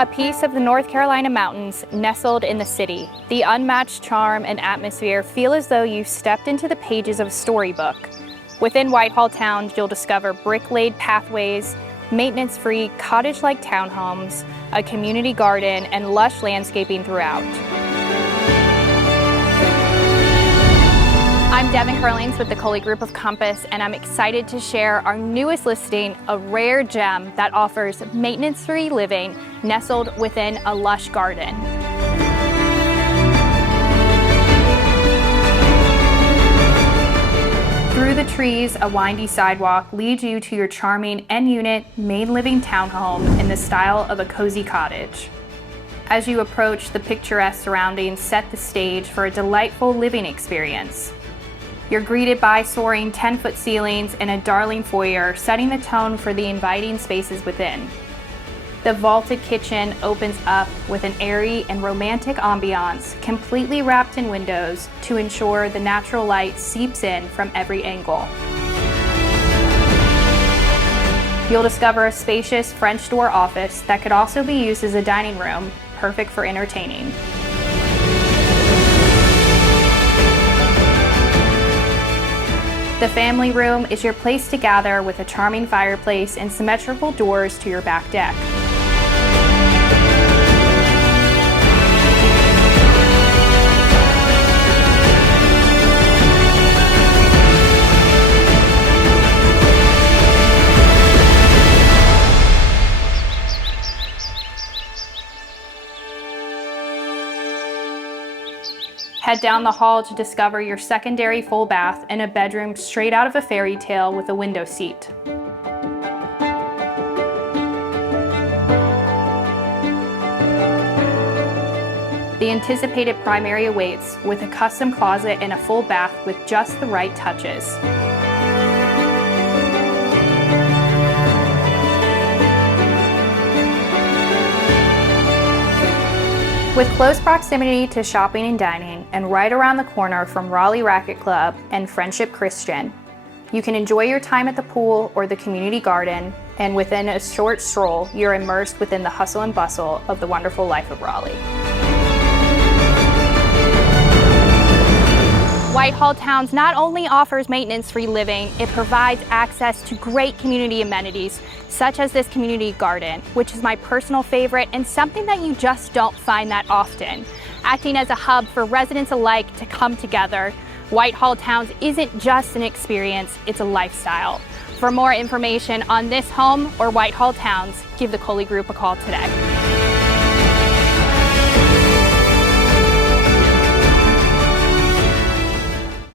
A piece of the North Carolina mountains nestled in the city, the unmatched charm and atmosphere feel as though you've stepped into the pages of a storybook. Within Whitehall Townes, you'll discover brick-laid pathways, maintenance-free cottage-like townhomes, a community garden, and lush landscaping throughout. I'm Devin Curlings with the Coley Group of Compass, and I'm excited to share our newest listing, a rare gem that offers maintenance-free living nestled within a lush garden. Through the trees, a windy sidewalk leads you to your charming N-unit main living townhome in the style of a cozy cottage. As you approach, the picturesque surroundings set the stage for a delightful living experience. You're greeted by soaring 10-foot ceilings and a darling foyer, setting the tone for the inviting spaces within. The vaulted kitchen opens up with an airy and romantic ambiance, completely wrapped in windows to ensure the natural light seeps in from every angle. You'll discover a spacious French door office that could also be used as a dining room, perfect for entertaining. The family room is your place to gather with a charming fireplace and symmetrical doors to your back deck. Head down the hall to discover your secondary full bath and a bedroom straight out of a fairy tale with a window seat. The anticipated primary awaits with a custom closet and a full bath with just the right touches. With close proximity to shopping and dining, and right around the corner from Raleigh Racquet Club and Friendship Christian, you can enjoy your time at the pool or the community garden, and within a short stroll, you're immersed within the hustle and bustle of the wonderful life of Raleigh. Whitehall Townes not only offers maintenance-free living, it provides access to great community amenities, such as this community garden, which is my personal favorite and something that you just don't find that often. Acting as a hub for residents alike to come together, Whitehall Townes isn't just an experience, it's a lifestyle. For more information on this home or Whitehall Townes, give the Coley Group a call today.